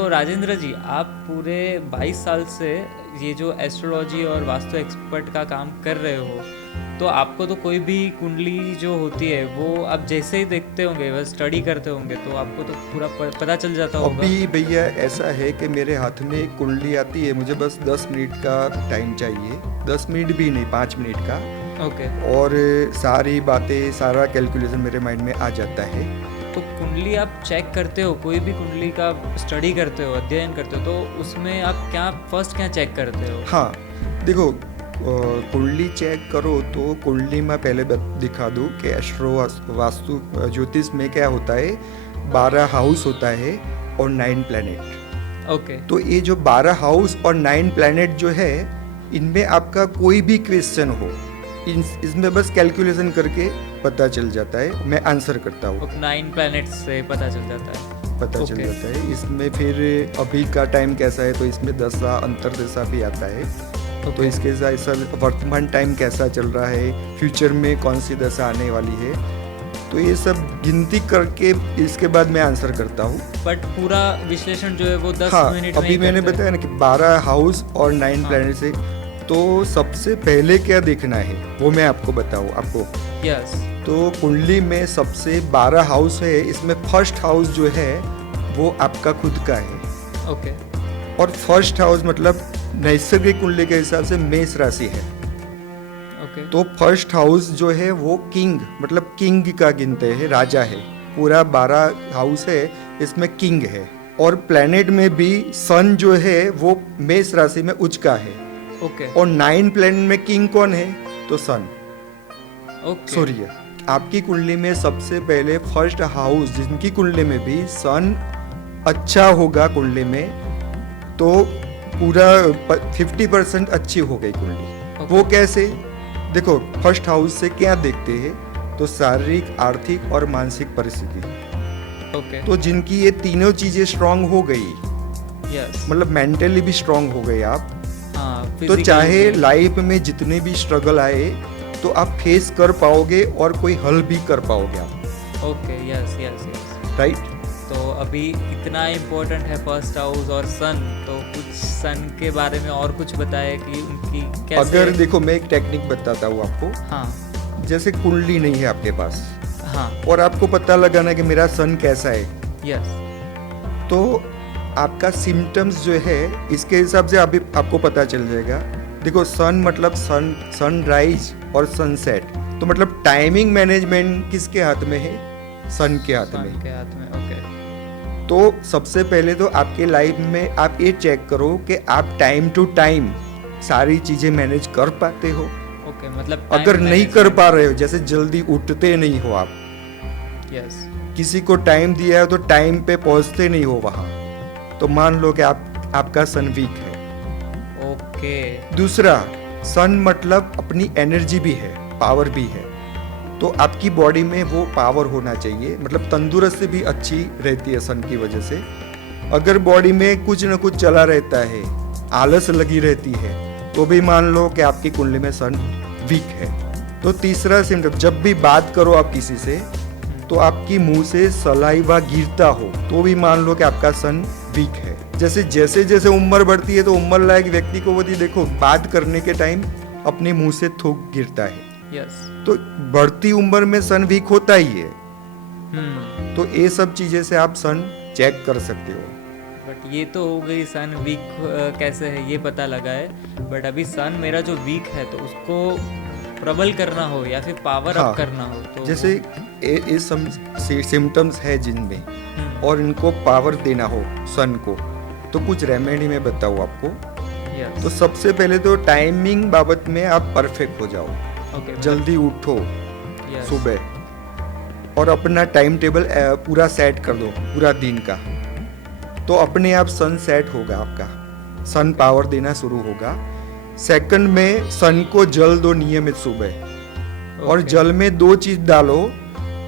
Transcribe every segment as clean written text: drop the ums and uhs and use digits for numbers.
तो राजेंद्र जी, आप पूरे 22 साल से ये जो एस्ट्रोलॉजी और वास्तु एक्सपर्ट का काम कर रहे हो, तो आपको तो कोई भी कुंडली जो होती है वो आप जैसे ही देखते होंगे, बस स्टडी करते होंगे, तो आपको तो पूरा पता चल जाता होगा। अभी भैया ऐसा है कि मेरे हाथ में एक कुंडली आती है, मुझे बस 10 मिनट का टाइम चाहिए, 10 मिनट भी नहीं, 5 मिनट का। ओके। और सारी बातें, सारा कैलकुलेशन मेरे माइंड में आ जाता है। तो कुंडली आप चेक करते हो, कोई भी कुंडली का स्टडी करते हो, अध्ययन करते हो, तो उसमें आप क्या चेक करते हो? हाँ, देखो, कुंडली चेक करो तो कुंडली में पहले दिखा दूँ कि एस्ट्रो वास्तु ज्योतिष में क्या होता है। 12 हाउस होता है और 9 प्लैनेट। ओके। तो ये जो 12 हाउस और 9 प्लैनेट जो है, इनमें आपका कोई भी क्वेश्चन हो, इसमें बस कैलकुलेशन करके पता चल जाता है, मैं आंसर करता हूँ। 9 प्लैनेट्स से पता चल जाता है। पता चल ओके। जाता है। इसमें फिर अभी का टाइम कैसा है, तो इसमें दशा अंतरदशा भी आता है। तो ओके। इसके साथ सर वर्तमान टाइम कैसा चल रहा है, फ्यूचर में कौन सी दशा आने वाली है, तो ये सब गिनती करके इसके बाद मैं आंसर करता हूँ। बट पूरा विश्लेषण जो है वो 10 हाँ, मिनट में अभी ही मैंने करते हैं। बताया ना कि 12 हाउस और 9 हाँ। प्लैनेट से, तो सबसे पहले क्या देखना है वो मैं आपको बताऊँ आपको। यस। तो कुंडली में सबसे 12 हाउस है, इसमें फर्स्ट हाउस जो है वो आपका खुद का है। ओके। और फर्स्ट हाउस मतलब नैसर्गिक कुंडली के हिसाब से मेष राशि है। ओके। तो फर्स्ट हाउस जो है वो किंग, मतलब किंग का गिनते हैं, राजा है। पूरा 12 हाउस है, इसमें किंग है। और प्लेनेट में भी सन जो है वो मेष राशि में उच्च का है। ओके। और 9 प्लेनेट में किंग कौन है, तो सन, ओके। सूर्य। आपकी कुंडली में सबसे पहले फर्स्ट हाउस जिनकी कुंडली में भी सन अच्छा होगा कुंडली में, तो पूरा 50% अच्छी हो गई कुंडली। वो कैसे, देखो, फर्स्ट हाउस से क्या देखते हैं, तो शारीरिक, आर्थिक और मानसिक परिस्थिति। ओके। तो जिनकी ये तीनों चीजें स्ट्रांग हो गई, यस। मतलब मेंटली भी स्ट्रांग हो गए आप, हाँ, तो physically चाहे भी। लाइफ में जितने भी स्ट्रगल आए तो आप फेस कर पाओगे और कोई हल भी कर पाओगे आप। Okay. Yes yes yes. Right. तो अभी इतना इम्पोर्टेंट है फर्स्ट हाउस और सन, तो कुछ सन के बारे में और कुछ बताए कि उनकी कैसे। अगर देखो, मैं एक टेक्निक बताता हूँ आपको। हाँ। जैसे कुंडली नहीं है आपके पास हाँ। और आपको पता लगाना कि मेरा सन कैसा है, यस। तो आपका सिम्टम्स जो है इसके हिसाब से अभी आपको पता चल जाएगा। देखो, सन मतलब सनराइज और सनसेट, तो मतलब टाइमिंग मैनेजमेंट किसके हाथ में है, सन के हाथ में। सन के हाथ में। ओके। तो सबसे पहले तो आपके लाइफ में आप ये चेक करो कि आप टाइम टू टाइम सारी चीजें मैनेज कर पाते हो। ओके, मतलब अगर नहीं कर पा रहे हो, जैसे जल्दी उठते नहीं हो आप, यस। किसी को टाइम दिया है तो टाइम पे पहुंचते नहीं हो वहां, तो मान लो कि आपका सन वीक है। ओके। दूसरा, सन मतलब अपनी एनर्जी भी है, पावर भी है, तो आपकी बॉडी में वो पावर होना चाहिए, मतलब तंदुरुस्ती भी अच्छी रहती है सन की वजह से। अगर बॉडी में कुछ न कुछ चला रहता है, आलस लगी रहती है, तो भी मान लो कि आपकी कुंडली में सन वीक है। तो तीसरा सिम्टम, जब भी बात करो आप किसी से, तो आपकी मुंह से सलाइवा गिरता हो, तो भी मान लो कि आपका सन वीक है। जैसे जैसे जैसे उम्र बढ़ती है, तो उम्र लायक व्यक्ति को वो देखो, बात करने के टाइम अपने मुंह से थूक गिरता है। यस। तो बढ़ती उम्र में सन वीक होता ही है। हम्म। तो ये सब चीजें से आप सन चेक कर सकते हो। बट ये तो हो गई सन वीक कैसे है ये पता लगा है। बट अभी सन मेरा जो वीक है, तो उसको प्रबल करना हो या फिर पावर हाँ, अप करना हो, तो जैसे ये सिम्टम्स है जिनमें, हम्म। और इनको पावर देना हो सन को, तो कुछ रेमेडी में बताऊँ आपको। यस। तो सबसे पहले तो टाइमिंग बाबत में आप परफेक्ट हो जाओ। ओके। जल्दी उठो यस। सुबह, और अपना टाइम टेबल पूरा सेट कर दो पूरा दिन का, तो अपने आप सन सेट होगा, आपका सन पावर देना शुरू होगा। सेकंड में, सन को जल दो नियमित सुबह, और ओके। जल में 2 चीज डालो,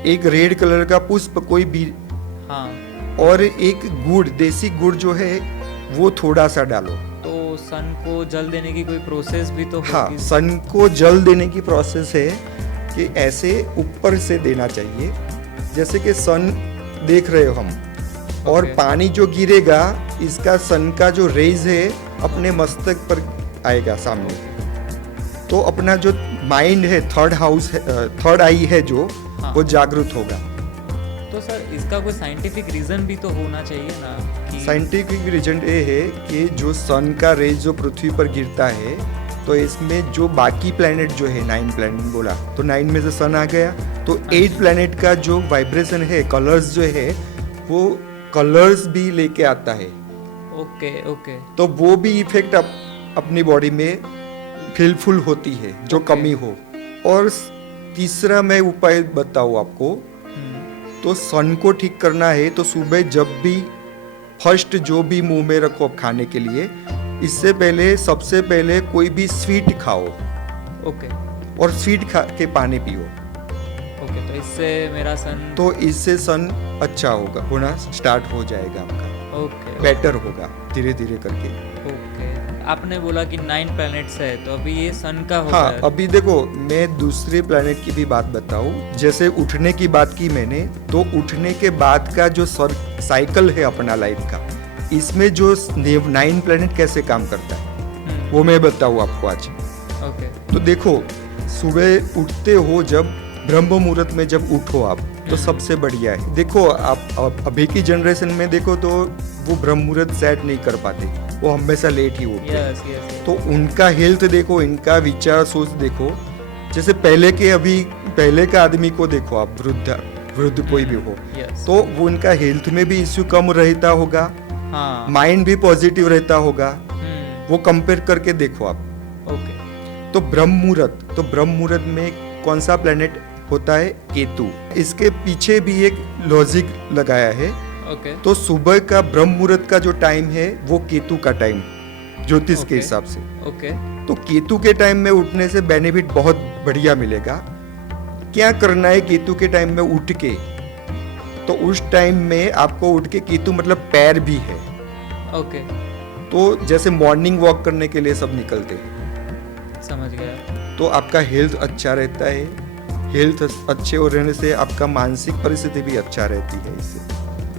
एक रेड कलर का पुष्प कोई भी, हाँ। और एक गुड़, देसी गुड़ जो है वो थोड़ा सा डालो। तो सन को जल देने की कोई प्रोसेस भी तो हाँ, होगी? सन को जल देने की प्रोसेस है कि ऐसे ऊपर से देना चाहिए, जैसे कि सन देख रहे हो हम, और ओके। पानी जो गिरेगा इसका सन का जो रेज है अपने मस्तक पर आएगा सामने। तो अपना जो माइंड है, थर्ड हाउस है, थर्ड आई है जो, हाँ। वो जागृत होगा। तो सर इसका कोई साइंटिफिक रीजन भी तो होना चाहिए ना कि साइंटिफिक रीजन ये है कि जो सन का रेज जो पृथ्वी पर गिरता है, तो इसमें जो बाकी प्लैनेट जो है 9 प्लैनेट बोला, तो 9 में से सन आ गया, तो 8 प्लैनेट का जो वाइब्रेशन है, कलर्स जो है, वो कलर्स भी लेके आता है। ओके ओके तो वो भी इफेक्ट अपनी बॉडी में फीलफुल होती है जो Okay. कमी हो। और तीसरा मैं उपाय बताऊँ आपको, तो सन को ठीक करना है तो सुबह जब भी फर्स्ट जो भी मुंह में रखो आप खाने के लिए, इससे पहले सबसे पहले कोई भी स्वीट खाओ ओके और स्वीट खा के पानी पियो, ओके। तो इससे मेरा सन तो इससे सन अच्छा होना स्टार्ट हो जाएगा, आपका ओके बेटर होगा धीरे धीरे करके। ओके। आपने बोला कि 9 प्लैनेट्स है, तो अभी ये सन का होगा। हाँ, अभी देखो मैं दूसरे प्लैनेट की भी बात बताऊं। जैसे उठने की बात की मैंने, तो उठने के बाद का जो साइकिल है अपना लाइफ का, इसमें जो 9 प्लैनेट कैसे काम करता है वो मैं बताऊं आपको आज। ओके तो देखो, सुबह उठते हो जब, ब्रह्म मुहूर्त में जब उठो आप, तो सबसे बढ़िया है। देखो आप अभी की जनरेशन में देखो तो वो ब्रह्म मुहूर्त सेट नहीं कर पाते, वो हमेशा लेट ही उठते हैं। यस यस तो उनका हेल्थ देखो, इनका विचार सोच देखो। जैसे पहले का आदमी को देखो आप, वृद्ध कोई भी हो, यस तो वो उनका हेल्थ में भी इश्यू कम रहता होगा, हाँ माइंड भी पॉजिटिव रहता होगा। वो कंपेयर करके देखो आप। ओके तो ब्रह्म मुहूर्त में कौन सा प्लेनेट होता है? केतु। इसके पीछे भी एक लॉजिक लगाया है। ओके तो सुबह का ब्रह्म मुहूर्त का जो टाइम है वो केतु का टाइम, ज्योतिष के Okay. हिसाब से। ओके तो केतु के टाइम में उठने से बेनिफिट बहुत बढ़िया मिलेगा। क्या करना है केतु के टाइम में उठ के, तो उस टाइम में आपको उठ के, केतु मतलब पैर भी है, ओके तो जैसे मॉर्निंग वॉक करने के लिए सब निकलते हैं, समझ गया। तो आपका हेल्थ अच्छा रहता है। हेल्थ अच्छे हो रहने से आपका मानसिक परिस्थिति भी अच्छा रहती है इससे।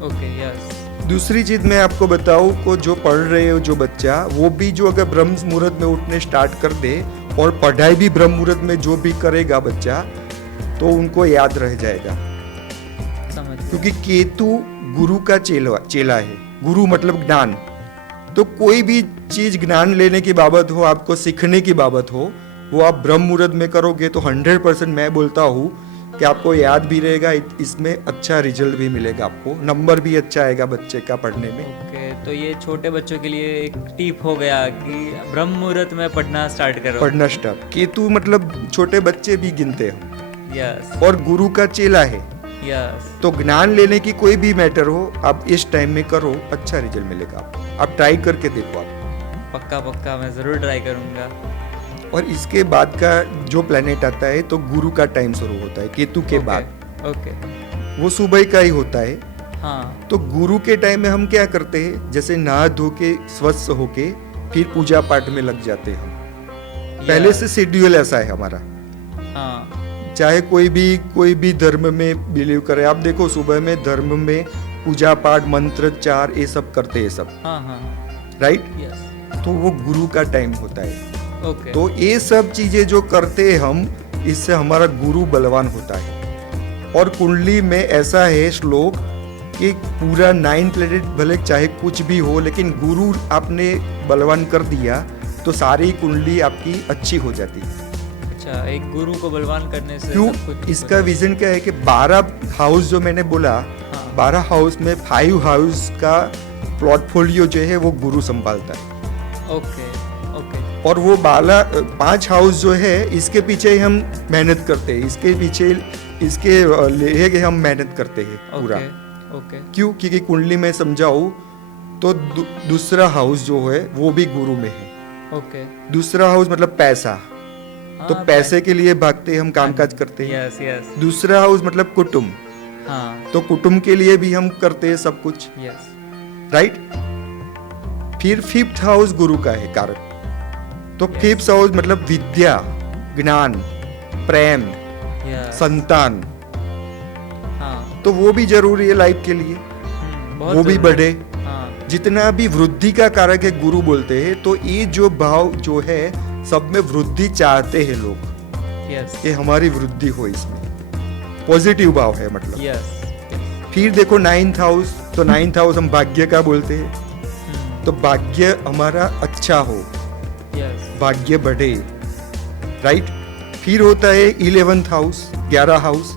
ओके यस दूसरी चीज मैं आपको बताऊं को, जो पढ़ रहे हो जो बच्चा, वो भी जो अगर ब्रह्म मुहूर्त में उठने स्टार्ट कर दे और पढ़ाई भी ब्रह्म मुहूर्त में जो भी करेगा बच्चा, तो उनको याद रह जाएगा। समझ गया। क्योंकि केतु गुरु का चेला है। गुरु मतलब ज्ञान। तो कोई भी चीज ज्ञान लेने की बाबत हो, आपको सीखने की बाबत हो, वो आप ब्रह्म मुहूर्त में करोगे तो 100% मैं बोलता हूँ कि आपको याद भी रहेगा, इसमें अच्छा रिजल्ट भी मिलेगा, आपको नंबर भी अच्छा आएगा बच्चे का पढ़ने में। ओके तो ये छोटे बच्चों के लिए एक टिप हो गया कि ब्रह्म मुहूर्त में पढ़ना स्टार्ट करो। पढ़ना स्टार्ट। केतु मतलब छोटे बच्चे भी गिनते हैं, यस और गुरु का चेला है। यस तो ज्ञान लेने की कोई भी मैटर हो, आप इस टाइम में करो, अच्छा रिजल्ट मिलेगा। आप ट्राई करके देखो आप। पक्का पक्का मैं ज़रूर ट्राई करूँगा। और इसके बाद का जो प्लेनेट आता है, तो गुरु का टाइम शुरू होता है केतु के बाद। ओके वो सुबह का ही होता है। हाँ तो गुरु के टाइम में हम क्या करते हैं, जैसे नहा धो के स्वस्थ होके फिर पूजा पाठ में लग जाते हैं हम। पहले से शेड्यूल ऐसा है हमारा। हाँ चाहे कोई भी धर्म में बिलीव करे, आप देखो सुबह में धर्म में पूजा पाठ मंत्रोच्चार ये सब करते हैं सब, हाँ हाँ राइट? यस तो वो गुरु का टाइम होता है। ओके तो ये सब चीजें जो करते हैं हम, इससे हमारा गुरु बलवान होता है। और कुंडली में ऐसा है श्लोक कि पूरा 9 प्लेनेट भले चाहे कुछ भी हो, लेकिन गुरु आपने बलवान कर दिया तो सारी कुंडली आपकी अच्छी हो जाती है। अच्छा, एक गुरु को बलवान करने से क्यों? सब कुछ इसका विजन क्या है कि 12 हाउस जो मैंने बोला, हाँ। 12 हाउस में 5 हाउस का पोर्टफोलियो जो है वो गुरु संभालता है। ओके ओके और वो 5 हाउस जो है, इसके पीछे ही हम मेहनत करते हैं, इसके पीछे इसके लिए हम मेहनत करते हैं पूरा। ओके क्यों? क्योंकि कुंडली में समझाऊं तो दूसरा हाउस जो है वो भी गुरु में है। ओके दूसरा हाउस मतलब पैसा, तो पैसे के लिए भागते हम, कामकाज करते हैं। यस यस दूसरा हाउस मतलब कुटुंब, हाँ तो कुटुंब के लिए भी हम करते हैं सब कुछ, यस राइट? फिर 5th हाउस गुरु का है कारक, तो Yes. 5th हाउस मतलब विद्या, ज्ञान, प्रेम, यस संतान, हाँ तो वो भी जरूरी है लाइफ के लिए, बहुत वो भी जरूरी। बढ़े। हाँ जितना भी वृद्धि का कारक है गुरु बोलते हैं, तो ये जो भाव जो है सब में वृद्धि चाहते हैं लोग, यस कि हमारी वृद्धि हो, इसमें पॉजिटिव भाव है मतलब। यस। फिर देखो 9th हाउस, तो 9th हाउस हम भाग्य का बोलते हैं, तो भाग्य हमारा अच्छा हो, यस भाग्य बढ़े, राइट। फिर होता है 11th हाउस, 11 हाउस।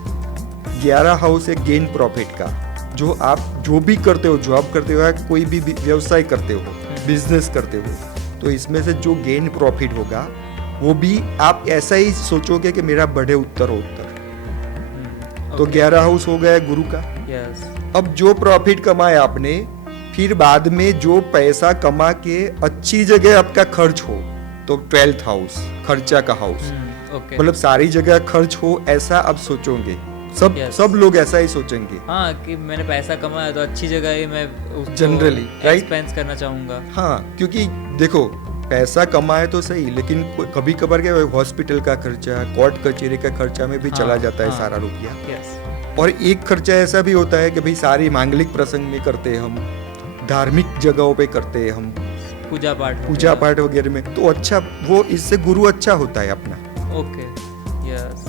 11 हाउस है गेन प्रॉफिट का, जो आप जो भी करते हो, जॉब करते हो या कोई भी व्यवसाय करते हो, बिजनेस करते हो, तो इसमें से जो गेन प्रॉफिट होगा वो भी आप ऐसा ही सोचोगे कि मेरा बढ़े उत्तर हो उत्तर। तो 11 हाउस हो गया गुरु का। यस। अब जो प्रॉफिट कमाया आपने, फिर बाद में जो पैसा कमा के अच्छी जगह आपका खर्च हो, तो 12th हाउस, खर्चा का हाउस, ओके। मतलब सारी जगह खर्च हो ऐसा आप सोचोगे। सब लोग ऐसा ही सोचेंगे। हाँ, कि मैंने पैसा कमाया तो अच्छी जगह ही मैं उसको जनरली राइट एक्सपेंस करना चाहूंगा। हाँ, क्योंकि देखो पैसा कमाए तो सही, लेकिन कभी कभार क्या हॉस्पिटल का खर्चा, कोर्ट कचहरी का खर्चा में भी चला जाता है सारा रुपया। यस। और एक खर्चा ऐसा भी होता है कि भाई सारी मांगलिक प्रसंग में करते हैं हम, धार्मिक जगहों पे करते हैं हम, पूजा पाठ वगैरह में, तो अच्छा वो इससे गुरु अच्छा होता है अपना। ओके। यस।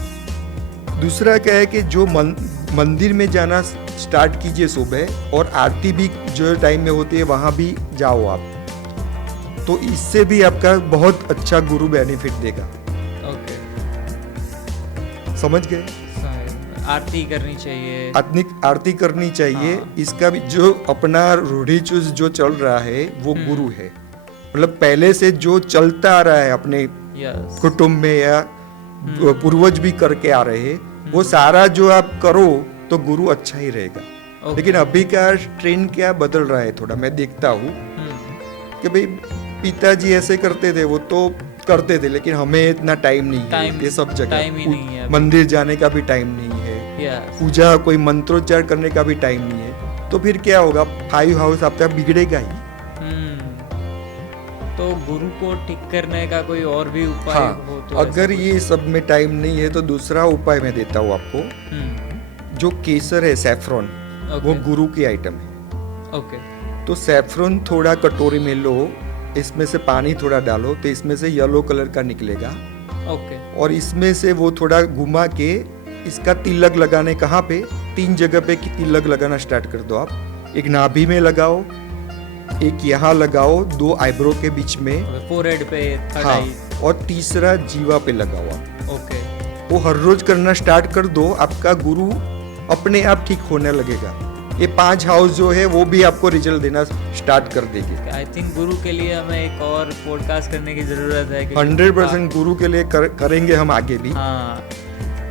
दूसरा क्या है कि जो मंदिर में जाना स्टार्ट कीजिए सुबह, और आरती भी जो टाइम में होती है वहां भी जाओ आप, तो इससे भी आपका बहुत अच्छा गुरु बेनिफिट देगा। ओके, समझ गए। आरती करनी चाहिए, आरती करनी चाहिए। हाँ। इसका भी जो अपना रूढ़ी चुस्त जो चल रहा है वो गुरु है, मतलब पहले से जो चलता आ रहा है अपने यस कुटुंब में या पूर्वज भी करके आ रहे हैं, वो सारा जो आप करो तो गुरु अच्छा ही रहेगा। लेकिन अभी का ट्रेंड क्या बदल रहा है थोड़ा, मैं देखता हूँ कि भाई पिताजी ऐसे करते थे, वो तो करते थे, लेकिन हमें इतना टाइम नहीं है, ये सब जगह मंदिर जाने का भी टाइम नहीं है, पूजा कोई मंत्रोच्चार करने का भी टाइम नहीं है, तो फिर क्या होगा, 5 हाउस आपका बिगड़ेगा ही। तो गुरु को ठीक करने का कोई और भी उपाय हो तो अगर ये सब में टाइम नहीं है तो दूसरा उपाय मैं देता हूँ आपको। जो केसर है, सैफरॉन, वो गुरु की आइटम है। ओके। तो सैफरॉन थोड़ा कटोरी में लो, इसमें से पानी थोड़ा डालो, तो इसमें से येलो कलर का निकलेगा। ओके। और इसमें से वो थोड़ा घुमा के इसका तिलक लगाने, कहाँ पे, 3 जगह पे तिलक लगाना स्टार्ट कर दो आप। एक नाभि में लगाओ, एक यहाँ लगाओ, 2 आईब्रो के बीच में, फोरहेड पे, हाँ, और तीसरा जीवा पे लगाओ आप। ओके। वो हर रोज करना स्टार्ट कर दो, आपका गुरु अपने आप ठीक होने लगेगा। ये 5 हाउस जो है वो भी आपको रिजल्ट देना स्टार्ट कर देगी। आई थिंक गुरु के लिए हमें एक और पॉडकास्ट करने की जरूरत है। 100% गुरु के लिए करेंगे हम आगे भी। हाँ,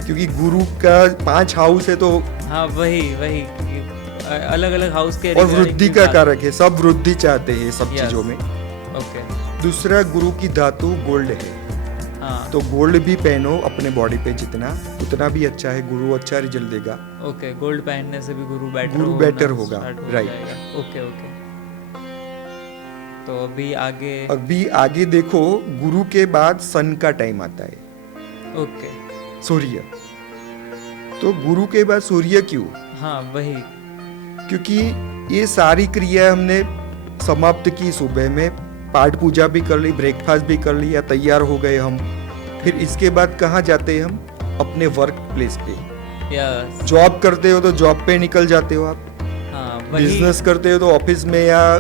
क्योंकि गुरु का 5 हाउस है, तो हाँ वही अलग अलग हाउस के, और वृद्धि का कारक है, सब वृद्धि चाहते हैं सब चीजों में। ओके। दूसरा गुरु की धातु गोल्ड है। हाँ। तो गोल्ड भी पहनो अपने बॉडी पे, जितना उतना भी अच्छा है, गुरु अच्छा रिजल्ट देगा। ओके, गोल्ड पहनने से भी गुरु बेटर होगा, राइट। ओके। तो अभी आगे देखो, गुरु के बाद सन का टाइम आता है। ओके। सूर्य। तो गुरु के बाद सूर्य क्यों? हाँ वही, क्योंकि ये सारी क्रिया हमने समाप्त की, सुबह में पाठ पूजा भी कर ली, ब्रेकफास्ट भी कर लिया, तैयार हो गए हम। फिर इसके बाद कहाँ जाते हैं हम? अपने वर्क प्लेस पे। जॉब करते हो तो जॉब पे निकल जाते हो आप। हाँ, बिजनेस करते हो तो ऑफिस में या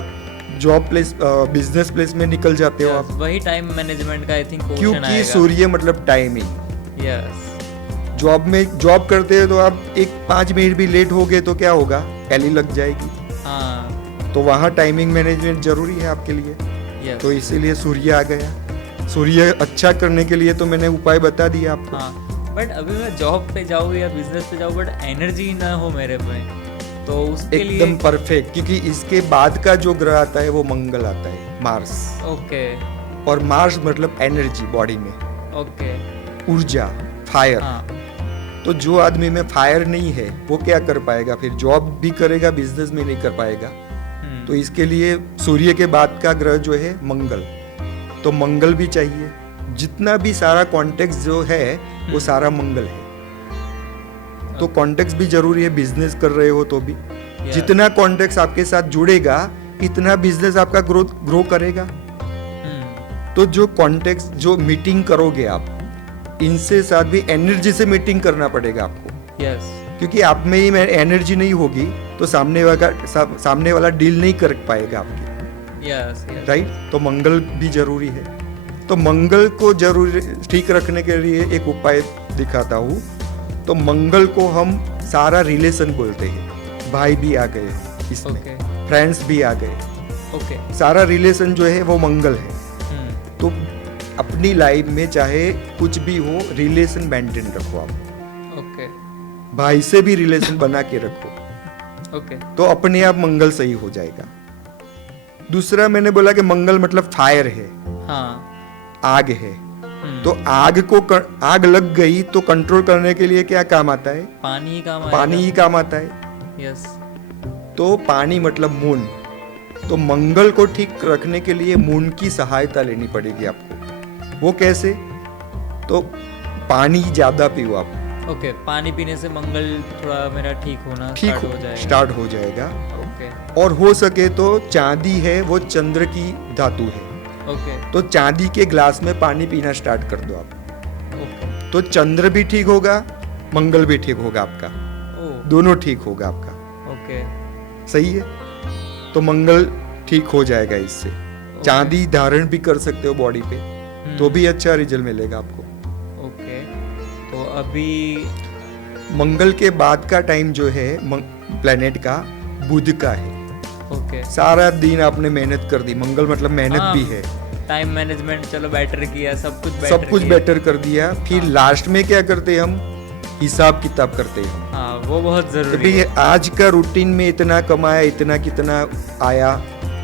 जॉब प्लेस, बिजनेस प्लेस में निकल जाते हो आप। वही टाइम मैनेजमेंट का आई थिंक क्वेश्चन आएगा। क्योंकि सूर्य मतलब टाइमिंग। यस। जॉब करते हो तो आप 5 मिनट भी लेट हो गए तो क्या होगा, एली लग जाएगी। हाँ। तो वहाँ टाइमिंग मैनेजमेंट जरूरी है आपके लिए। तो इसीलिए सूर्य आ गया। सूर्य अच्छा करने के लिए तो मैंने उपाय बता दिया आपको। हाँ, बट अभी मैं जॉब पे जाऊँ या बिजनेस पे जाऊँ, बट एनर्जी ना हो मेरे में, तो उसके लिए एकदम परफेक्ट। क्योंकि इसके बाद का जो ग्रह आता है वो मंगल आता है, मार्स। ओके। और मार्स मतलब एनर्जी बॉडी में। ओके। ऊर्जा, फायर। हाँ। तो जो आदमी में फायर नहीं है वो क्या कर पाएगा, फिर जॉब भी करेगा, बिजनेस में नहीं कर पाएगा। तो इसके लिए सूर्य के बाद का ग्रह जो है मंगल, तो मंगल भी चाहिए। जितना भी सारा कॉन्टेक्स्ट जो है वो सारा मंगल है। तो कॉन्टेक्स्ट भी जरूरी है, बिजनेस कर रहे हो तो भी। जितना कॉन्टेक्स्ट आपके साथ जुड़ेगा कितना बिजनेस आपका ग्रो करेगा। हम्म, तो जो कॉन्टेक्स्ट, जो मीटिंग करोगे आप, इनसे साथ भी एनर्जी से मीटिंग करना पड़ेगा आपको, यस, क्योंकि आप में ही एनर्जी नहीं होगी तो सामने वाला डील नहीं कर पाएगा आपकी, यस, यस, राइट। तो मंगल भी जरूरी है। तो मंगल को जरूरी ठीक रखने के लिए एक उपाय दिखाता हूँ। तो मंगल को हम सारा रिलेशन बोलते हैं। भाई भी आ गए इसमें, ओके, फ्रेंड्स भी आ गए, ओके, सारा रिलेशन जो है वो मंगल है। हम्म, तो अपनी लाइफ में चाहे कुछ भी हो, रिलेशन मेंटेन रखो आप। ओके, भाई से भी रिलेशन बना के रखो, ओके, तो अपने आप मंगल सही हो जाएगा। दूसरा मैंने बोला कि मंगल मतलब फायर है, हाँ, आग है। तो आग लग गई तो कंट्रोल करने के लिए क्या काम आता है? पानी ही काम पानी ही काम आता है। यस, तो पानी मतलब मून। तो मंगल को ठीक रखने के लिए मून की सहायता लेनी पड़ेगी आपको। वो कैसे? तो पानी ज्यादा पियो आप। ओके, पानी पीने से मंगल थोड़ा मेरा ठीक होना ठीक स्टार्ट हो जाएगा। स्टार्ट हो जाएगा। ओके, और हो सके तो चांदी है, वो चंद्र की धातु है, ओके, तो चांदी के ग्लास में पानी पीना स्टार्ट कर दो आप। ओके, तो चंद्र भी ठीक होगा, मंगल भी ठीक होगा आपका, ओ, दोनों ठीक होगा आपका। ओके, सही है। तो मंगल ठीक हो जाएगा इससे। चांदी धारण भी कर सकते हो बॉडी पे, तो भी अच्छा रिजल्ट मिलेगा आपको। ओके, तो अभी मंगल के बाद का टाइम जो है प्लेनेट का, बुध का है। ओके, सारा दिन आपने मेहनत कर दी, मंगल मतलब मेहनत हाँ, भी है, टाइम मैनेजमेंट चलो बेटर किया, सब कुछ सब बेटर कर दिया। फिर हाँ। लास्ट में क्या करते हैं हम? हिसाब किताब करते हैं। हाँ, वो बहुत कि जरूरी भाई है। आज का रूटीन में इतना कमाया, इतना कितना आया,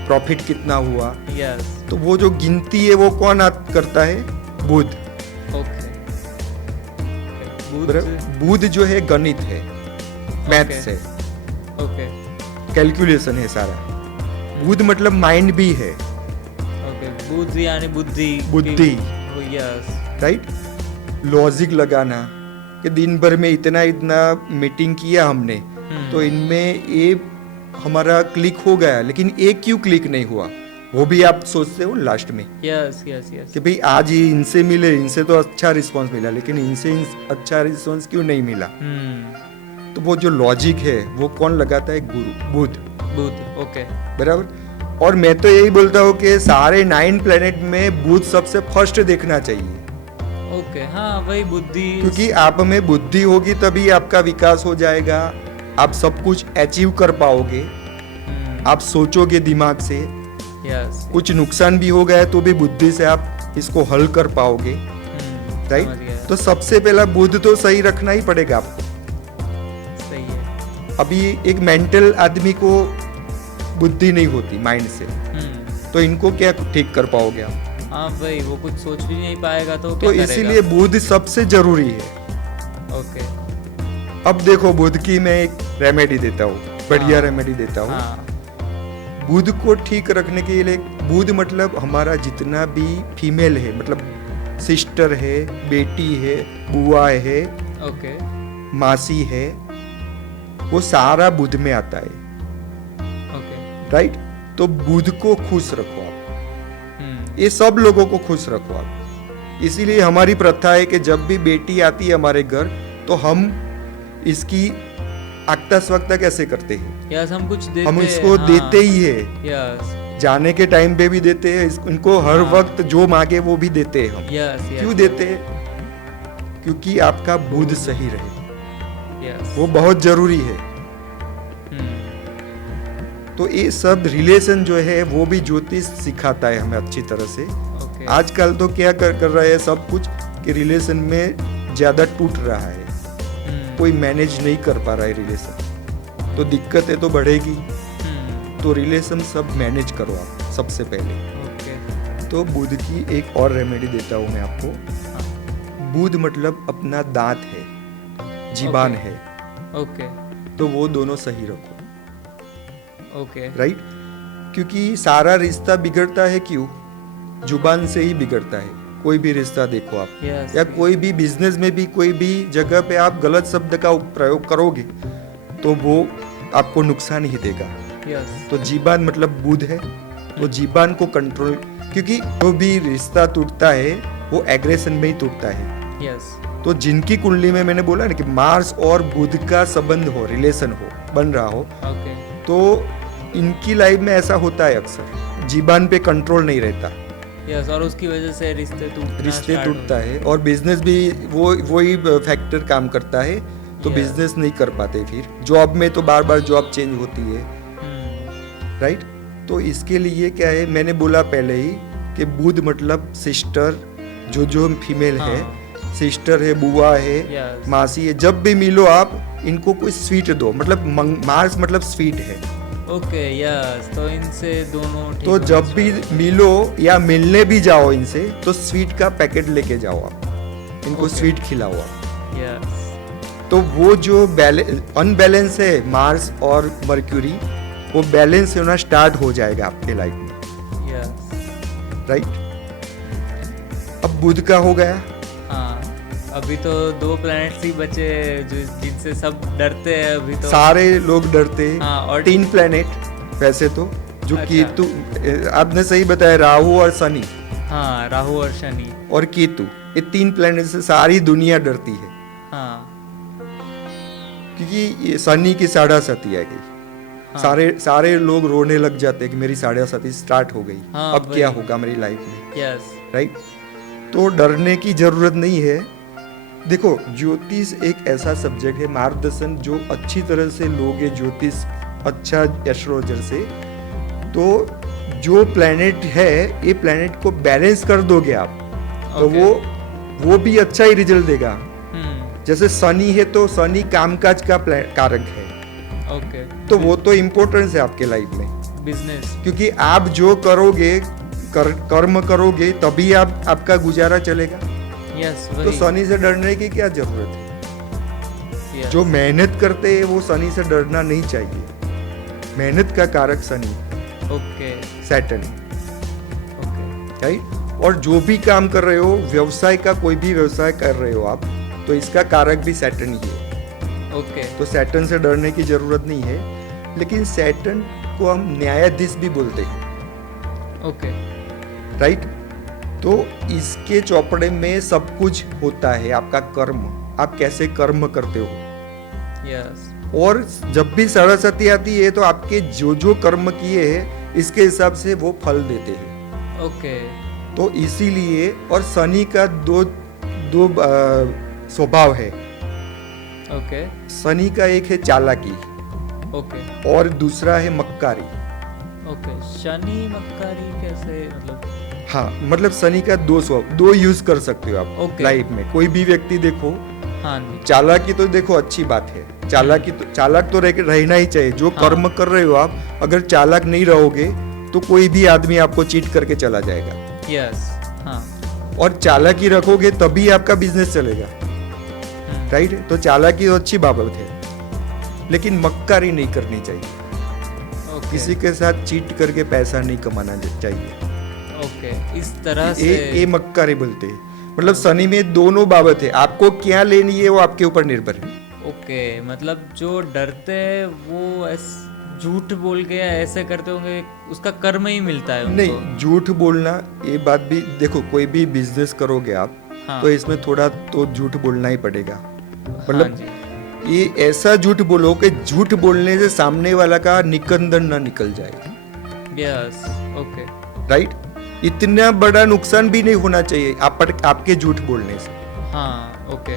प्रॉफिट कितना हुआ। यस, तो वो जो गिनती है वो कौन करता है? बुध। ओके, बुध जो है गणित है, मैथ्स है, ओके, कैलकुलेशन है सारा। बुध मतलब माइंड भी है, ओके, बुद्धि यानी बुद्धि, बुद्धि। Yes, right. लॉजिक लगाना कि दिन भर में इतना इतना मीटिंग किया हमने, तो इनमें ये हमारा क्लिक हो गया, लेकिन एक क्यों क्लिक नहीं हुआ, वो भी आप सोचते हो लास्ट में यस, यस, यस, कि भाई आज ही इनसे मिले, इनसे तो अच्छा रिस्पांस मिला, लेकिन इनसे अच्छा रिस्पांस क्यों नहीं मिला। तो वो जो लॉजिक है वो कौन लगाता है? गुरु, बुध। बुध, ओके, बराबर। और मैं तो यही बोलता हूँ कि सारे 9 प्लेनेट में बुध सबसे फर्स्ट देखना चाहिए, ओके, हाँ, वही बुद्धि, क्योंकि आप में बुद्धि होगी तभी आपका विकास हो जाएगा, आप सब कुछ अचीव कर पाओगे, आप सोचोगे दिमाग से। यस, कुछ नुकसान भी हो गया तो भी बुद्धि से आप इसको हल कर पाओगे, समझ राइट। गया, तो सबसे पहला बुध तो सही रखना ही पड़ेगा आपको। सही है, अभी एक मेंटल आदमी को बुद्धि नहीं होती माइंड से, तो इनको क्या ठीक कर पाओगे आप? हाँ भाई, वो कुछ सोच भी नहीं पाएगा तो तो क्या इसीलिए बुध सबसे जरूरी है। करेगा? ओके, अब देखो, बुध की मैं एक रेमेडी देता हूँ, बढ़िया हाँ। रेमेडी देता हूँ। हाँ, बुध को ठीक रखने के लिए, बुध मतलब हमारा जितना भी फीमेल है, मतलब सिस्टर है, बेटी है, बुआ है, ओके, मासी है, वो सारा बुध में आता है, ओके, राइट। तो बुध को खुश रखो आप, ये सब लोगों को खुश रखो आप। इसीलिए हमारी प्रथा है कि जब भी बेटी आती है हमारे घर, तो हम इसकी आगता स्वागता कैसे करते हैं? यस, हम कुछ देते, हम इसको हाँ, देते ही है, यस, जाने के टाइम पे भी देते हैं, इनको हर हाँ। वक्त जो मांगे वो भी देते हैं हम। यस, क्यों देते हैं? क्योंकि आपका बुध सही रहे, यस, वो बहुत जरूरी है। तो ये सब रिलेशन जो है वो भी ज्योतिष सिखाता है हमें अच्छी तरह से। ओके, आजकल तो क्या कर रहा है सब कुछ कि रिलेशन में ज्यादा टूट रहा है, कोई मैनेज नहीं कर पा रहा है रिलेशन, तो दिक्कतें तो बढ़ेगी। तो रिलेशन सब मैनेज करो आप सबसे पहले। ओके, तो बुध की एक और रेमेडी देता हूँ मैं आपको। बुध मतलब अपना दांत है, जीबान है, ओके, तो वो दोनों सही रखो, ओके, राइट। क्योंकि सारा रिश्ता बिगड़ता है क्यों? जुबान से ही बिगड़ता है। कोई भी रिश्ता देखो आप, यस, या कोई भी बिजनेस में भी कोई भी जगह पे आप गलत शब्द का प्रयोग करोगे तो वो आपको नुकसान ही देगा। यस। तो जीबान मतलब बुध है, तो जीबान को कंट्रोल, क्योंकि जो भी रिश्ता टूटता है वो एग्रेशन में ही टूटता है। यस। तो जिनकी कुंडली में मैंने बोला ना कि मार्स और बुध का संबंध हो, रिलेशन हो, बन रहा हो, ओके। तो इनकी लाइफ में ऐसा होता है अक्सर, जीबान पे कंट्रोल नहीं रहता, यस, और उसकी वजह से रिश्ते टूटता है, और बिजनेस भी वही फैक्टर काम करता है, तो Yes. बिजनेस नहीं कर पाते। फिर जॉब में तो बार बार जॉब चेंज होती है, राइट। तो इसके लिए क्या है, मैंने बोला पहले ही कि बुध मतलब सिस्टर, जो फीमेल है, सिस्टर है, बुआ है, Yes. मासी है, जब भी मिलो आप इनको कोई स्वीट दो, मतलब मार्स मतलब स्वीट है, ओके। यस, तो इनसे दोनों ठीक तो होना जब भी चाहिए। मिलो या मिलने भी जाओ इनसे, तो स्वीट का पैकेट लेके जाओ आप, इनको Okay. स्वीट खिलाओ आप। यस। तो वो जो अनबैलेंस है मार्स और मर्क्यूरी, वो बैलेंस होना स्टार्ट हो जाएगा आपके लाइफ में, यस। राइट। अब बुध का हो गया, हाँ, अभी तो 2 प्लैनेट्स ही बचे जो जिनसे सब डरते हैं अभी तो। सारे लोग डरते हैं। हाँ, और 3 प्लेनेट वैसे तो, जो अच्छा। केतु, आपने सही बताया, राहु और शनि हाँ, राहु और शनि। और केतु, ये 3 प्लेनेट से सारी दुनिया डरती है, हाँ। क्योंकि ये शनि की साढ़ासाती आ गई। हाँ। सारे लोग रोने लग जाते हैं कि मेरी साढ़ासाती स्टार्ट हो गई, हाँ, अब क्या वही। होगा मेरी लाइफ में, यस। राइट। तो डरने की जरूरत नहीं है। देखो, ज्योतिष एक ऐसा सब्जेक्ट है, मार्गदर्शन जो अच्छी तरह से लोगे ज्योतिष, अच्छा एस्ट्रोलॉजर से, तो जो प्लैनेट है, ये प्लैनेट को बैलेंस कर दोगे आप, तो Okay. वो भी अच्छा ही रिजल्ट देगा। हम्म। जैसे शनि है, तो शनि कामकाज का कारक है, ओके। तो वो तो इम्पोर्टेंस है आपके लाइफ में, बिजनेस। क्योंकि आप जो करोगे, कर्म करोगे, तभी आपका गुजारा चलेगा। यस, तो वही। शनि से डरने की क्या जरूरत है। Yes. जो मेहनत करते हैं वो शनि से डरना नहीं चाहिए। मेहनत का कारक Shani, okay. Saturn, okay. Right. और जो भी काम कर रहे हो, व्यवसाय का कोई भी व्यवसाय कर रहे हो आप, तो इसका कारक भी सैटर्न ही है, ओके। तो सैटर्न से डरने की जरूरत नहीं है। लेकिन सैटर्न को हम न्यायाधीश भी बोलते हैं, ओके। राइट। तो इसके चौपड़े में सब कुछ होता है, आपका कर्म, आप कैसे कर्म करते हो, यस। और जब भी सरस्वती आती है तो आपके जो कर्म किए हैं इसके हिसाब से वो फल देते हैं। ओके। तो इसीलिए, और शनि का दो स्वभाव है। ओके। शनि का एक है चालाकी, ओके। और दूसरा है मक्कारी। ओके। शनि मक्कारी कैसे, मतलब? हाँ, मतलब शनि का दो यूज कर सकते हो आप Okay. लाइफ में। कोई भी व्यक्ति देखो, हाँ जी। चालाकी तो देखो अच्छी बात है, चालाक तो रहना ही चाहिए। जो हाँ। कर्म कर रहे हो आप, अगर चालाक नहीं रहोगे तो कोई भी आदमी आपको चीट करके चला जाएगा, यस। हाँ। और चालाकी रखोगे तभी आपका बिजनेस चलेगा, राइट। तो चालाकी तो अच्छी बाबत है, लेकिन मक्कारी नहीं करनी चाहिए। ओके। किसी के साथ चीट करके पैसा नहीं कमाना चाहिए, ओके, इस तरह से। ये मक्कारी बोलते हैं। मतलब शनि में दोनों बाबत है, आपको क्या लेनी है वो आपके ऊपर निर्भर है। ओके, मतलब जो डरते हैं वो झूठ बोल के या ऐसे करते होंगे, उसका कर्म ही मिलता है उनको। नहीं, झूठ बोलना, ये बात भी देखो, कोई भी बिजनेस करोगे आप, हाँ। तो इसमें थोड़ा तो झूठ बोलना ही पड़ेगा। हाँ मतलब जी। ये ऐसा झूठ बोलो कि झूठ बोलने से सामने वाला का निकंदन ना निकल जाए, यस। ओके। राइट। इतना बड़ा नुकसान भी नहीं होना चाहिए आपके झूठ बोलने से, हाँ। ओके।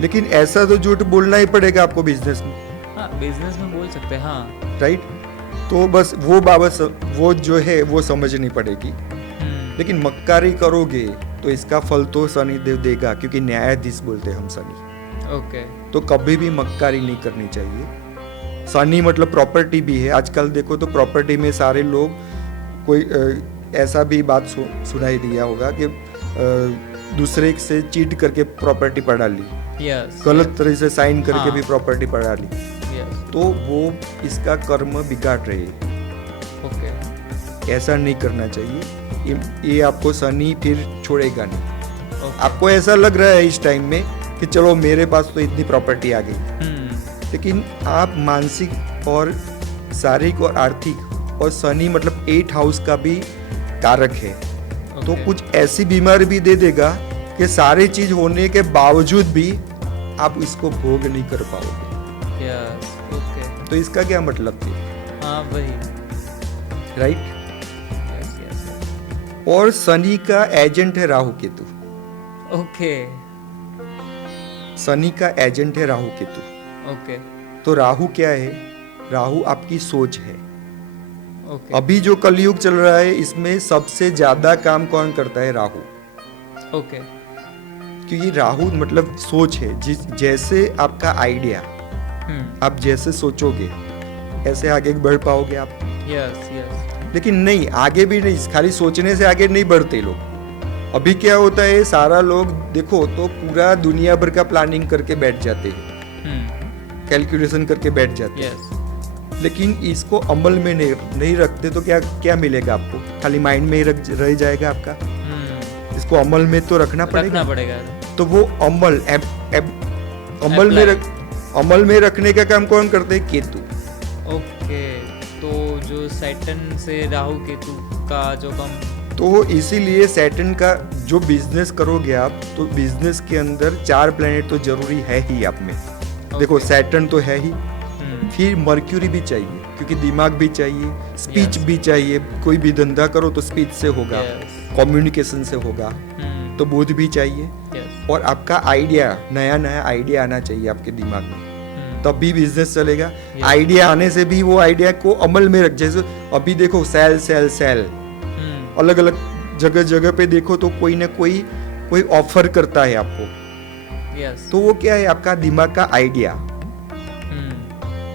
लेकिन ऐसा तो झूठ बोलना ही पड़ेगा आपको बिजनेस में, हाँ, बिजनेस में बोल सकते हैं। हाँ। राइट। तो बस वो बाबत, वो जो है वो समझनी पड़ेगी। लेकिन मक्कारी करोगे तो इसका फल तो शनिदेव देगा, क्योंकि न्यायाधीश बोलते हैं हम शनि। ओके। तो कभी भी मक्कारी नहीं करनी चाहिए। शनि मतलब प्रॉपर्टी भी है। आजकल देखो तो प्रॉपर्टी में सारे लोग, कोई ऐसा भी बात सुनाई दिया होगा कि दूसरे से चीट करके प्रॉपर्टी पढ़ा ली, यस। गलत तरह से साइन करके हाँ। भी प्रॉपर्टी पढ़ा ली, यस। तो वो इसका कर्म बिगाड़ रहे हैं। ओके। ऐसा नहीं करना चाहिए। ये आपको शनि फिर छोड़ेगा नहीं। ओके। आपको ऐसा लग रहा है इस टाइम में कि चलो मेरे पास तो इतनी प्रॉपर्टी आ गई, हम्म। लेकिन आप मानसिक और शारीरिक और आर्थिक, और शनि मतलब 8 हाउस का भी कारक है। तो ओके। कुछ ऐसी बीमारी भी दे देगा कि सारी चीज होने के बावजूद भी आप इसको भोग नहीं कर पाओगे। Yes, okay. तो इसका क्या मतलब थी, हाँ वही। राइट। Yes yes. और शनि का एजेंट है राहु केतु। ओके शनि का एजेंट है राहु केतु। ओके तो राहु क्या है, राहु आपकी सोच है। ओके अभी जो कलयुग चल रहा है इसमें सबसे ज्यादा काम कौन करता है, राहु। ओके। क्योंकि राहु मतलब सोच है, जिस जैसे आपका आइडिया, आप जैसे सोचोगे ऐसे आगे बढ़ पाओगे आप। Yes yes. लेकिन नहीं, आगे भी नहीं, खाली सोचने से आगे नहीं बढ़ते लोग। अभी क्या होता है, सारा लोग देखो तो पूरा दुनिया भर का प्लानिंग करके बैठ जाते हैं, कैलकुलेशन करके बैठ जाते हैं, यस। लेकिन इसको अमल में नहीं रखते तो क्या क्या मिलेगा आपको, खाली माइंड में ही रह जाएगा आपका। इसको अमल में तो रखना रखना पड़ेगा। पड़ेगा। तो वो अमल में रखने का काम कौन करते हैं, केतु। ओके। तो जो सैटर्न से राहु केतु का जो कम। तो इसीलिए सैटर्न का जो बिजनेस करोगे आप, तो बिजनेस के अंदर 4 प्लेनेट तो जरूरी है ही आप में। देखो सैटर्न तो है ही, फिर मर्क्यूरी भी चाहिए क्योंकि दिमाग भी चाहिए, स्पीच Yes. भी चाहिए। कोई भी धंधा करो तो स्पीच से होगा, Yes. कम्युनिकेशन से होगा। तो बुद्ध भी चाहिए, यस। और आपका आइडिया, नया नया आइडिया आना चाहिए आपके दिमाग में, तब भी बिजनेस चलेगा। Yes. आइडिया आने से भी वो आइडिया को अमल में रख, जैसे अभी देखो सेल सेल सेल अलग अलग जगह जगह पे देखो तो कोई ना कोई ऑफर करता है आपको। यस। तो वो क्या है, आपका दिमाग का आइडिया।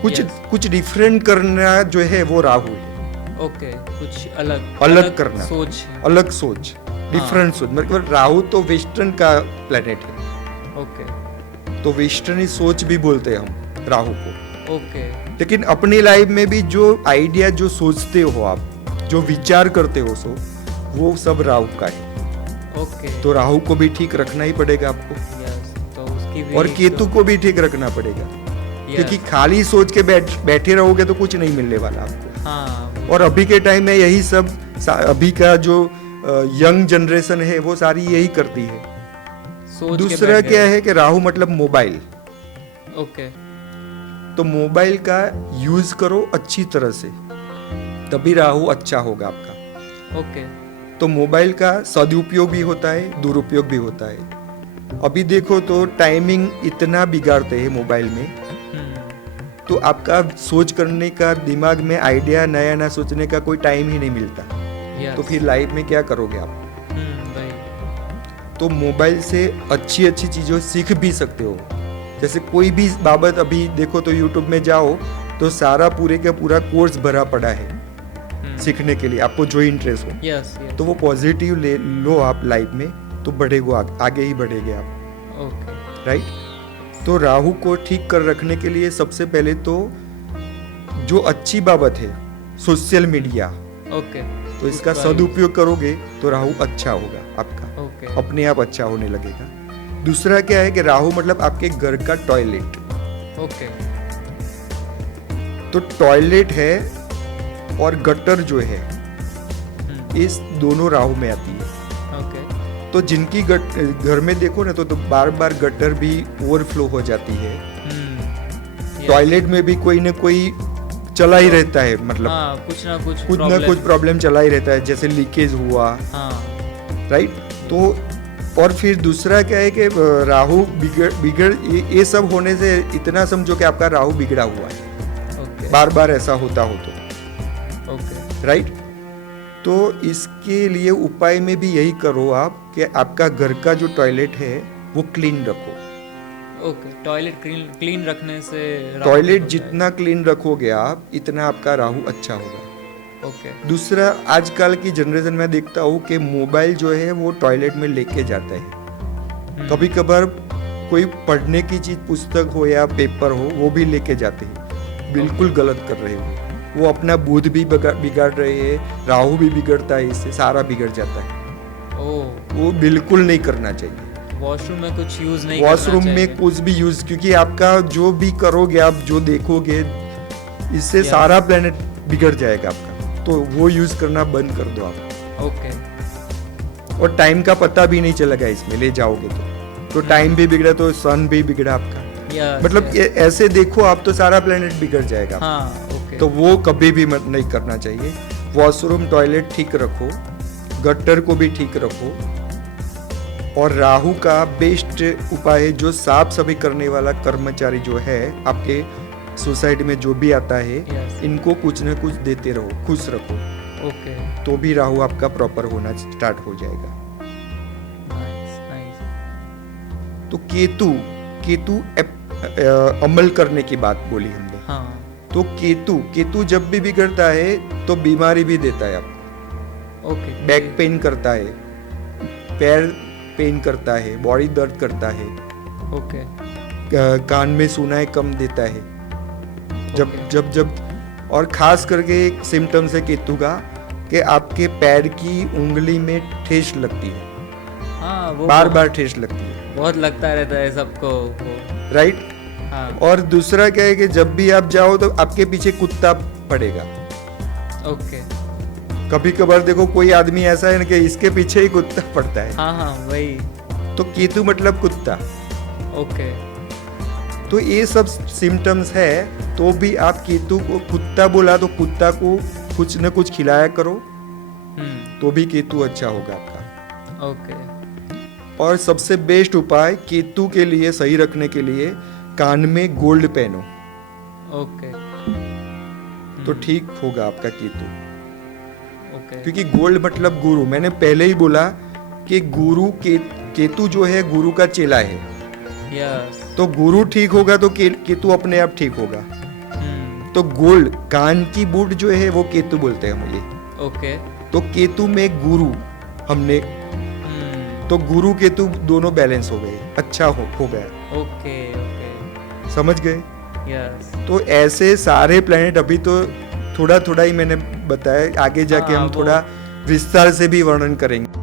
कुछ Yes. कुछ डिफरेंट करना जो है वो राहु है। ओके, कुछ अलग अलग करना, सोच। अलग सोच, डिफरेंट सोच। मतलब राहु तो वेस्टर्न का प्लेनेट है, ओके तो वेस्टर्न सोच भी बोलते हैं हम राहु को। ओके। लेकिन अपनी लाइफ में भी जो आइडिया, जो सोचते हो आप, जो विचार करते हो, सो वो सब राहु का है। ओके। तो राहु को भी ठीक रखना ही पड़ेगा आपको, यस, तो उसकी भी और केतु को भी ठीक रखना पड़ेगा। Yes. क्योंकि खाली सोच के बैठे रहोगे तो कुछ नहीं मिलने वाला आपको। हाँ। और अभी के टाइम में यही सब, अभी का जो यंग जनरेशन है वो सारी यही करती है। सोच के दूसरा बैठ क्या गए। है कि राहु मतलब मोबाइल। ओके। तो मोबाइल का यूज करो अच्छी तरह से, तभी राहु अच्छा होगा आपका। ओके। तो मोबाइल का सदुपयोग भी होता है, दुरुपयोग भी होता है। अभी देखो तो टाइमिंग इतना बिगाड़ते हैं मोबाइल में, तो आपका सोच करने का, दिमाग में आइडिया नया नया सोचने का कोई टाइम ही नहीं मिलता। यस। तो फिर लाइफ में क्या करोगे आप। भाई। तो मोबाइल से अच्छी अच्छी चीज़ें सीख भी सकते हो। जैसे कोई भी बाबत अभी देखो तो यूट्यूब में जाओ तो सारा पूरे का पूरा कोर्स भरा पड़ा है सीखने के लिए, आपको जो इंटरेस्ट हो। यस। तो वो पॉजिटिव ले लो आप लाइफ में, तो बढ़ेगो, आगे ही बढ़ेंगे आप। ओके। राइट। तो राहु को ठीक कर रखने के लिए सबसे पहले तो जो अच्छी बाबत है सोशल मीडिया, ओके। तो इसका उसका सदुपयोग करोगे तो राहु अच्छा होगा आपका, ओके। अपने आप अच्छा होने लगेगा। दूसरा क्या है कि राहु मतलब आपके घर का टॉयलेट। ओके। तो टॉयलेट है और गटर जो है, इस दोनों राहु में आती है। ओके। तो जिनकी घर में देखो ना तो बार बार गटर भी ओवरफ्लो हो जाती है। टॉयलेट में भी कोई ना कोई चला ही रहता है, मतलब हाँ, कुछ ना कुछ प्रॉब्लम चला ही रहता है, जैसे लीकेज हुआ। हाँ। राइट। तो और फिर दूसरा क्या है कि राहु बिगड़ ये सब होने से इतना समझो कि आपका राहु बिगड़ा हुआ है। ओके। बार बार ऐसा होता हो तो। ओके। राइट। तो इसके लिए उपाय में भी यही करो आप कि आपका घर का जो टॉयलेट है वो क्लीन रखो। ओके। टॉयलेट क्लीन रखने से राहु टॉयलेट हो जितना क्लीन रखोगे आप, इतना आपका राहु अच्छा होगा। जाएगा। ओके। दूसरा, आजकल की जनरेशन में देखता हूँ कि मोबाइल जो है वो टॉयलेट में लेके जाता है। कभी कभार कोई पढ़ने की चीज, पुस्तक हो या पेपर हो, वो भी लेके जाते हैं। बिल्कुल गलत कर रहे हो। वो अपना बुद्ध भी बिगाड़ रहे हैं, राहु भी बिगड़ता है, इससे सारा बिगड़ जाता है। वो बिल्कुल नहीं करना चाहिए। वॉशरूम में कुछ यूज नहीं वॉशरूम करना में चाहिए। कुछ भी यूज, क्योंकि आपका जो भी करोगे, आप जो देखोगे, इससे Yes. सारा प्लेनेट बिगड़ जाएगा आपका, तो वो यूज करना बंद कर दो आप। ओके। और टाइम का पता भी नहीं चलेगा इसमें ले जाओगे तो टाइम भी बिगड़ा तो सन भी बिगड़ा आपका। यस, मतलब यस। ये ऐसे देखो आप तो सारा प्लेनेट बिगड़ जाएगा। हाँ, ओके। तो वो कभी भी मत नहीं करना चाहिए। वॉशरूम टॉयलेट ठीक रखो, गटर को भी ठीक रखो। और राहु का बेस्ट उपाय है, जो साफ सफाई करने वाला कर्मचारी जो है आपके सोसाइटी में जो भी आता है, Yes. इनको कुछ न कुछ देते रहो, खुश रखो, ओके। तो भी राहु आपका प्रॉपर होना स्टार्ट हो जाएगा। Nice, nice. तो केतु अमल करने की बात बोली हमने। हाँ, तो केतु जब भी बिगड़ता है तो बीमारी भी देता है आपको। ओके। बैक पेन करता है, पैर पेन करता है, बॉडी दर्द करता है, ओके। कान में सुनाई कम देता है। जब Okay. जब जब और खास करके एक सिम्टम्स है केतु का कि आपके पैर की उंगली में ठेस लगती है, हाँ, वो बार बार ठेस लगती है, बहुत लगता रहता है सबको वो। राइट। हाँ, और दूसरा क्या है कि जब भी आप जाओ तो आपके पीछे कुत्ता पड़ेगा। ओके। कभी कभार देखो कोई आदमी ऐसा है ना कि इसके पीछे ही कुत्ता पड़ता है, हाँ, हाँ, वही। तो केतु मतलब कुत्ता। ओके। तो ये सब सिम्टम्स है, तो भी आप केतु को कुत्ता बोला तो कुत्ता को कुछ न कुछ खिलाया करो, तो भी केतु अच्छा होगा आपका। ओके। और सबसे बेस्ट उपाय केतु के लिए सही रखने के लिए कान में गोल्ड पहनो, ओके। तो ठीक होगा आपका केतु। ओके। क्योंकि गोल्ड मतलब गुरु, मैंने पहले ही बोला कि गुरु केतु जो है गुरु का चेला है। यस। तो गुरु ठीक होगा तो केतु अपने आप ठीक होगा। तो गोल्ड कान की बूट जो है वो केतु बोलते हैं मुझे। ओके। तो केतु में गुरु हमने, तो गुरु केतु दोनों बैलेंस हो गए, अच्छा हो गया। ओके। ओके। समझ गए। यस। तो ऐसे सारे प्लेनेट, अभी तो थोड़ा थोड़ा ही मैंने बताया, आगे जाके हाँ, हम वो- थोड़ा विस्तार से भी वर्णन करेंगे।